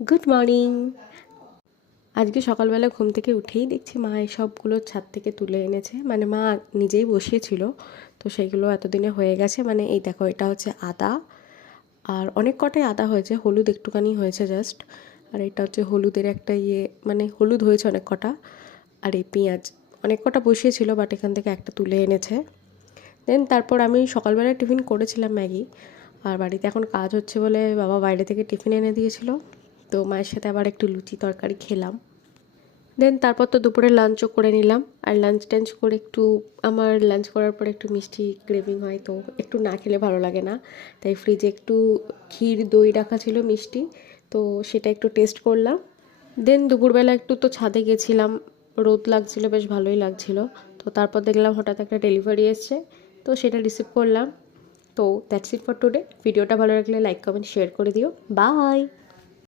Good morning. আজকে সকালবেলা ঘুম থেকে উঠেই দেখছি মা এসবগুলো ছাদ থেকে তুলে এনেছে, মানে মা নিজেই বসিয়েছিল, তো সেইগুলো এতদিনে হয়ে গেছে। মানে এই দেখো, এটা হচ্ছে আদা, আর অনেক কটাই আদা হয়েছে, হলুদ একটুখানি হয়েছে জাস্ট। আর এটা হচ্ছে হলুদের একটা মানে হলুদ হয়েছে অনেক কটা। আর এই পেঁয়াজ অনেক কটা বসিয়েছিল, বাট এখান থেকে একটা তুলে এনেছে। দেন তারপর আমি সকালবেলা টিফিন করেছিলাম ম্যাগি, আর বাড়িতে এখন কাজ হচ্ছে বলে বাবা বাইরে থেকে টিফিন এনে দিয়েছিল, তো মায়ের সাথে আবার একটু লুচি তরকারি খেলাম। দেন তারপর তো দুপুরে লাঞ্চও করে নিলাম। আর লাঞ্চ টাঞ্চ করে আমার লাঞ্চ করার পরে একটু মিষ্টি ক্রেভিং হয়, তো একটু না খেলে ভালো লাগে না। তাই ফ্রিজে একটু ক্ষীর দই রাখা ছিল মিষ্টি, তো সেটা একটু টেস্ট করলাম। দেন দুপুরবেলা একটু তো ছাদে গেছিলাম, রোদ লাগছিল, বেশ ভালোই লাগছিল। তো তারপর দেখলাম হঠাৎ একটা ডেলিভারি এসছে, তো সেটা রিসিভ করলাম। তো দ্যাটস ইট ফর টুডে। ভিডিওটা ভালো লাগলে লাইক কমেন্ট শেয়ার করে দিও। বাই।